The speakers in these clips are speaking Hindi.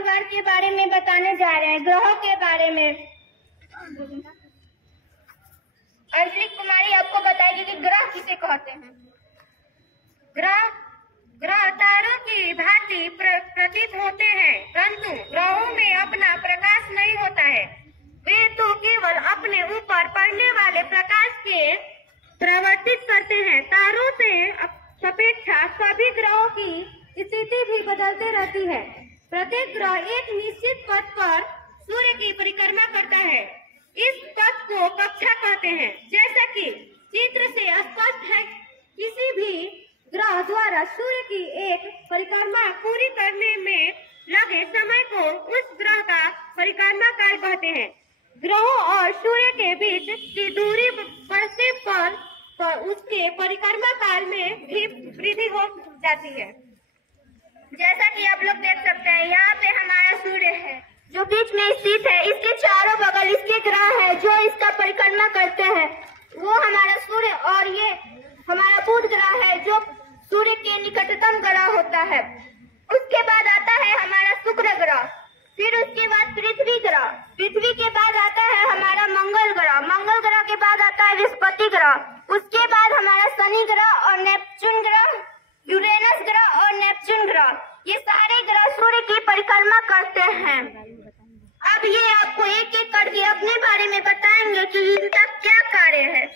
परिवार के बारे में बताने जा रहे हैं, ग्रहों के बारे में। अंजलि कुमारी आपको बताएगी कि ग्रह किसे कहते हैं। ग्रह तारों की भांति प्रतीत होते हैं, परंतु ग्रहों में अपना प्रकाश नहीं होता है। वे तो केवल अपने ऊपर पड़ने वाले प्रकाश के प्रवर्तित करते हैं। तारों से अपेक्षा सभी ग्रहों की स्थिति भी बदलती रहती है। प्रत्येक ग्रह एक निश्चित पथ पर सूर्य की परिक्रमा करता है। इस पथ को कक्षा कहते हैं। जैसा कि चित्र से स्पष्ट है, किसी भी ग्रह द्वारा सूर्य की एक परिक्रमा पूरी करने में लगे समय को उस ग्रह का परिक्रमा काल कहते हैं। ग्रहों और सूर्य के बीच की दूरी बढ़ने पर उसके परिक्रमा काल में भी वृद्धि हो जाती है। जैसा कि आप लोग देख सकते हैं, यहाँ पे हमारा सूर्य है जो बीच में स्थित है। इसके चारों बगल इसके ग्रह है जो इसका परिक्रमा करते हैं, वो हमारा सूर्य। और ये हमारा बुध ग्रह है जो सूर्य के निकटतम ग्रह होता है। उसके बाद आता है हमारा शुक्र ग्रह, फिर उसके बाद पृथ्वी ग्रह, पृथ्वी के बाद आता है हमारा मंगल ग्रह, मंगल ग्रह के बाद आता है बृहस्पति ग्रह, उसके बाद हमारा शनि ग्रह और नेपच्यून ग्रह, यूरेनस ग्रह और नेपच्यून ग्रह। ये सारे ग्रह सूर्य की परिक्रमा करते हैं। अब ये आपको एक एक करके अपने बारे में बताएंगे कि इनका क्या कार्य है।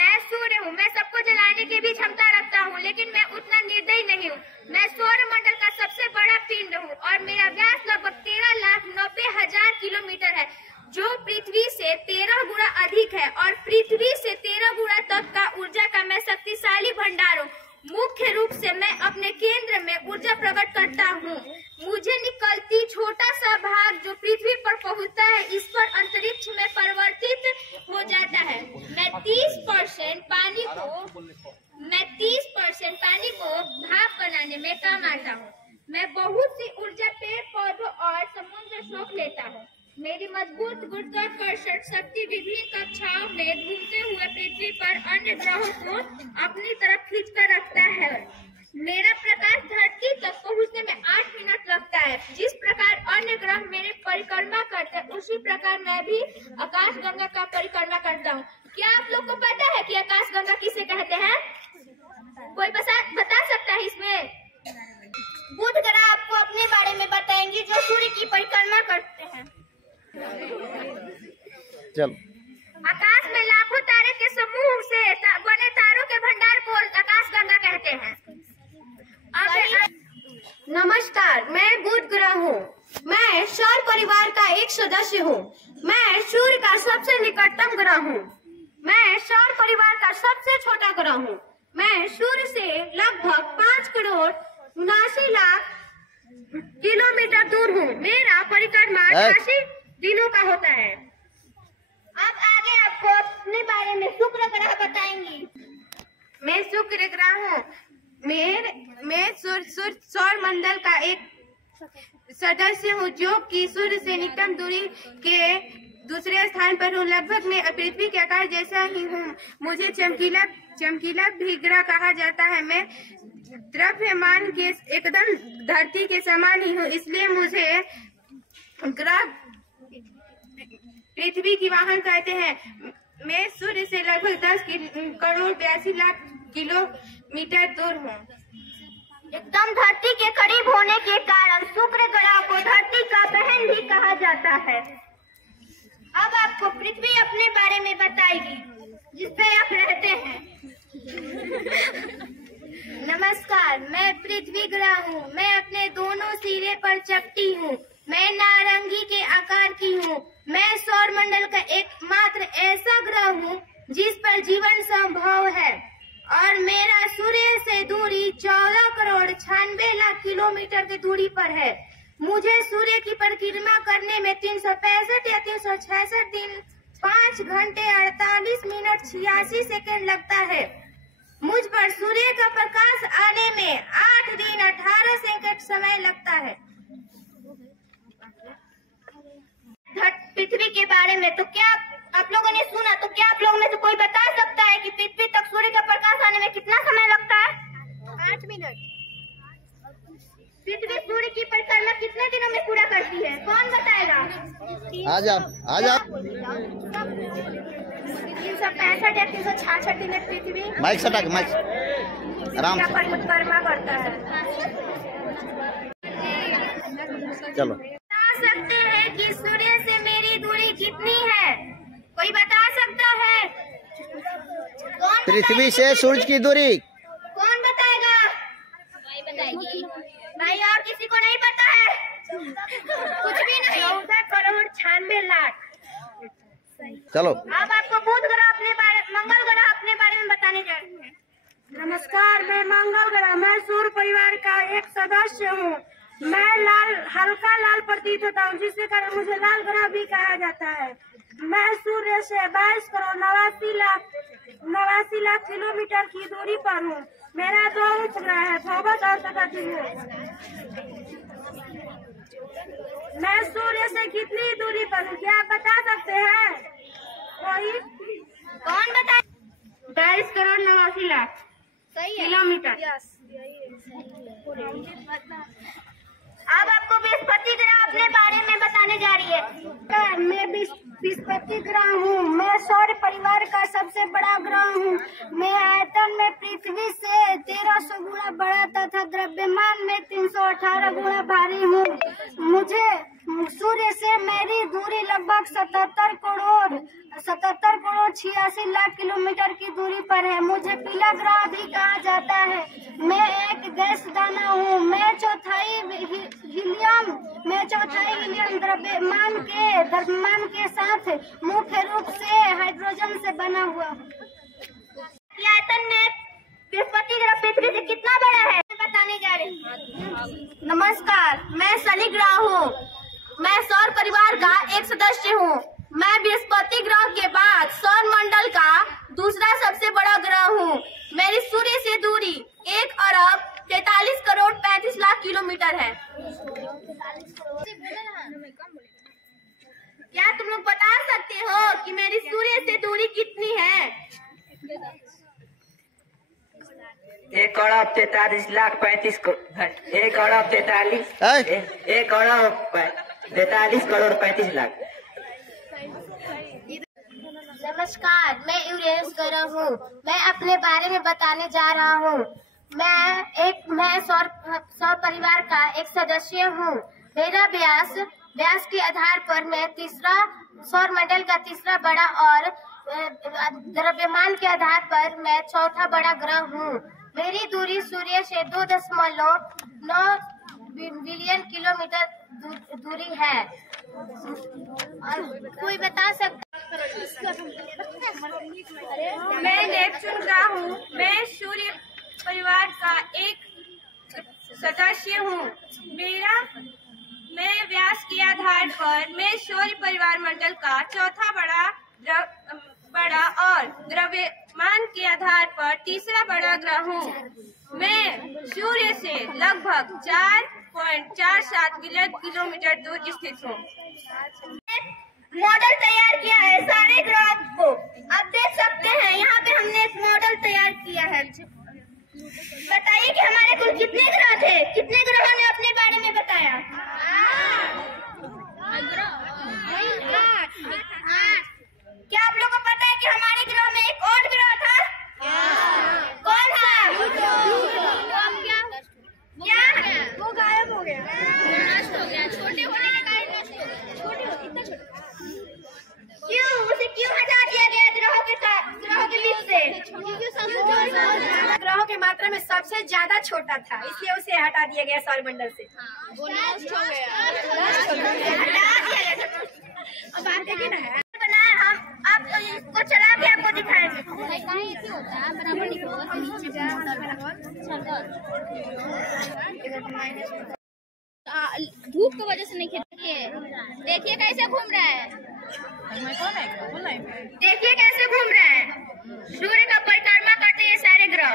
मैं सूर्य हूँ, मैं सबको जलाने की भी क्षमता रखता हूँ, लेकिन मैं उतना निर्दयी नहीं हूँ। मैं सौर मंडल का सबसे बड़ा पिंड हूँ और मेरा व्यास लगभग 13,90,000 किलोमीटर है, जो पृथ्वी से 13 गुना अधिक है। और पृथ्वी से 13 गुना तक का ऊर्जा का मैं शक्तिशाली भंडार हूँ। मुख्य रूप से मैं अपने केंद्र में ऊर्जा प्रकट करता हूँ। मुझे निकलती छोटा सा भाग जो पृथ्वी पर पहुँचता है, इस पर अंतरिक्ष में परिवर्तित हो जाता है। मैं 30% पानी को भाप बनाने में काम आता हूँ। मैं बहुत सी ऊर्जा पेड़ पौधों और समुद्र सोख लेता हूँ। मेरी मजबूत गुरुत्वाकर्षण शक्ति विभिन्न कक्षाओं में घूमते हुए पृथ्वी पर अन्य ग्रहों को अपनी तरफ खींचकर रखता है। मेरा प्रकाश धरती तक पहुंचने में 8 मिनट लगता है। जिस प्रकार अन्य ग्रह मेरे परिक्रमा करते हैं, उसी प्रकार मैं भी आकाशगंगा का परिक्रमा करता हूँ। क्या आप लोग को पता है कि आकाशगंगा किसे कहते हैं? कोई बता सकता है इसमें? बुध ग्रह आपको अपने बारे में बताएंगे जो सूर्य की परिक्रमा करते हैं। चल। आकाश में लाखों तारे के समूह से बने तारों के भंडार को आकाशगंगा कहते हैं। नमस्कार, मैं बुध ग्रह हूँ। मैं सौर परिवार का एक सदस्य हूँ। मैं सूर्य का सबसे निकटतम ग्रह हूँ। मैं सौर परिवार का सबसे छोटा ग्रह हूँ। मैं सूर्य से लगभग 5 करोड़ 79 लाख किलोमीटर दूर हूँ। मेरा परिक्रमा 88 दिनों का होता है। अब आगे आपको अपने बारे में शुक्र ग्रह बताएंगी। मैं शुक्र ग्रह हूँ। मैं सौर मंडल का एक सदस्य हूँ जो कि सूर्य से निकटतम दूरी के दूसरे स्थान पर हूँ। लगभग मैं पृथ्वी के आकार जैसा ही हूँ। मुझे चमकीला भी ग्रह कहा जाता है। मैं द्रव्यमान के एकदम धरती के समान ही हूँ, इसलिए मुझे ग्रह पृथ्वी की वाहन कहते हैं। मैं सूर्य से लगभग 10 करोड़ 82 लाख किलोमीटर दूर हूँ। एकदम धरती के करीब होने के कारण शुक्र ग्रह को धरती का बहन भी कहा जाता है। अब आपको पृथ्वी अपने बारे में बताएगी, जिसपे आप रहते हैं। नमस्कार, मैं पृथ्वी ग्रह हूँ। मैं अपने दोनों सिरे पर चपटी हूँ। मैं नारंगी के आकार की हूँ। मैं सौर मंडल का एकमात्र ऐसा ग्रह हूँ जिस पर जीवन संभव है और मेरा सूर्य से दूरी 14 करोड़ 96 लाख किलोमीटर की दूरी पर है। मुझे सूर्य की परिक्रमा करने में 365 या 366 दिन 5 घंटे 48 मिनट 86 सेकेंड लगता है। मुझ पर सूर्य का प्रकाश आने में 8 दिन 18 सेकंड समय लगता है। पृथ्वी के बारे में तो क्या आप लोगों ने सुना? तो क्या आप लोगों में से कोई बता सकता है कि पृथ्वी तक सूर्य का प्रकाश आने में कितना समय लगता है? 8 मिनट। पृथ्वी सूर्य की परिक्रमा कितने दिनों में पूरा करती है? कौन बताएगा? आ जा 365 या 366 दिन में पृथ्वी माइक सटा के माइक आराम से परिक्रमा करता है। चलो बता सकते हैं कि सूर्य से मेरी दूरी कितनी है? कोई बता सकता है? कौन पृथ्वी से सूरज की दूरी कौन बताएगा? बताएगी भाई, और किसी को नहीं पता है? कुछ भी नहीं। 14 करोड़ 96 लाख। चलो अब आपको बुध ग्रह अपने बारे, मंगल ग्रह अपने बारे में बताने जा रहे हैं। नमस्कार, मैं मंगल ग्रह, मैं सूर्य परिवार का एक सदस्य हूँ। मैं हल्का लाल प्रतीत होता हूँ, जिसके कारण मुझे लाल ग्रह भी कहा जाता है। मैं सूर्य से 22 करोड़ 89 लाख किलोमीटर की दूरी पर हूँ। मेरा 2 उपग्रह है, भोगस और तथा ध्रुव। मैं सूर्य से कितनी दूरी पर हूँ, क्या आप बता सकते हैं? कोई कौन बताए? 22 करोड़ 89 लाख किलोमीटर। अब आपको बृहस्पति ग्रह अपने बारे में बताने जा रही है। मैं बृहस्पति ग्रह हूँ। मैं सौर परिवार का सबसे बड़ा ग्रह हूँ। मैं आयतन में पृथ्वी से 1300 गुना बड़ा तथा द्रव्यमान में 318 गुना भारी हूँ। मुझे सूर्य से मेरी दूरी लगभग 77 करोड़ 86 लाख किलोमीटर की दूरी पर है। मुझे पीला ग्रह भी कहा जाता है। मैं एक गैस दाना हूँ। मैं चौथाई हीलियम द्रव्यमान के साथ मुख्य रूप से हाइड्रोजन से बना हुआ हूँ। आयतन में बृहस्पति ग्रह पृथ्वी से कितना बड़ा है बताने जा रही हूँ। नमस्कार, मैं शनि ग्रह हूँ। मैं सौर परिवार का एक सदस्य हूँ। मैं बृहस्पति ग्रह के बाद सौर मंडल का दूसरा सबसे बड़ा ग्रह हूँ। मेरी सूर्य से दूरी 1 अरब 43 करोड़ 35 लाख किलोमीटर है। क्या तुम लोग बता सकते हो कि मेरी सूर्य से दूरी कितनी है? 1 अरब 43 लाख 35 1 अरब 43 करोड़ 35 लाख। नमस्कार, मैं यूरेनस ग्रह हूँ। मैं अपने बारे में बताने जा रहा हूँ। मैं सौर परिवार का एक सदस्य हूँ। मेरा व्यास के आधार पर मैं सौर मंडल का तीसरा बड़ा और द्रव्यमान के आधार पर मैं चौथा बड़ा ग्रह हूँ। मेरी दूरी सूर्य से 2.9 बिलियन किलोमीटर दूरी है। कोई बता सकता? मैं नेपच्यून ग्रह हूँ। मैं सूर्य परिवार का एक सदस्य हूँ। मैं व्यास के आधार पर मैं सूर्य परिवार मंडल का चौथा बड़ा और द्रव्यमान के आधार पर तीसरा बड़ा ग्रह हूँ। मैं सूर्य से लगभग 4.47 बिलियन किलोमीटर दूर स्थित हूँ। मॉडल तैयार किया है सारे ग्रहों को। आप देख सकते हैं यहाँ पे हमने एक मॉडल तैयार किया है। बताइए कि हमारे कुल कितने ग्रह थे? कितने ग्रहों ने अपने बारे में बताया? 8। क्या आप लोगों को पता है कि हमारे ग्रह में एक और ग्रह था? कौन सा? क्या? वो गायब हो गया, नष्ट हो गया। छोटे होने के कारण नष्ट हो गया। इतना छोटा क्यों हटा दिया गया ग्रहों के बीच से? ग्रहों की मात्रा में सबसे ज्यादा छोटा था, इसलिए उसे हटा दिया गया सौरमंडल से। वो नष्ट हो गया, हटा दिया गया। अब बात देखिए ना, बनाए हम। आप तो इसको चला के आपको दिखाएंगे। धूप की वजह से नहीं खेलती। देखिए कैसे घूम रहा है। देखिए कैसे घूम रहा है। सूर्य का परिक्रमा करते हैं सारे ग्रह।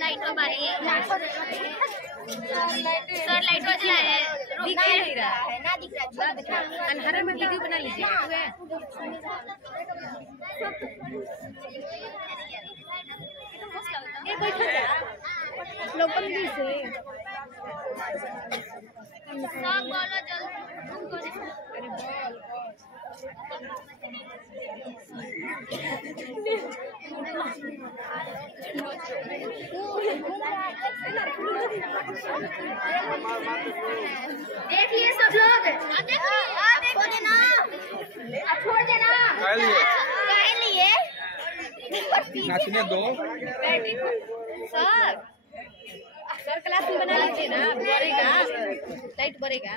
लाइट को बारी है, लाइट को जलाए। दिख नहीं रहा है, ना दिख रहा है। अंधारे में वीडियो बना लीजिए। ये बैठो जा लोकल भी से सब बोलो जल्दी। अरे देखिए सब लोग, छोड़ देना, छोड़ देना। नाचने दो। सर क्लास में बना लीजिए ना, बढ़ेगा लाइट बढ़ेगा।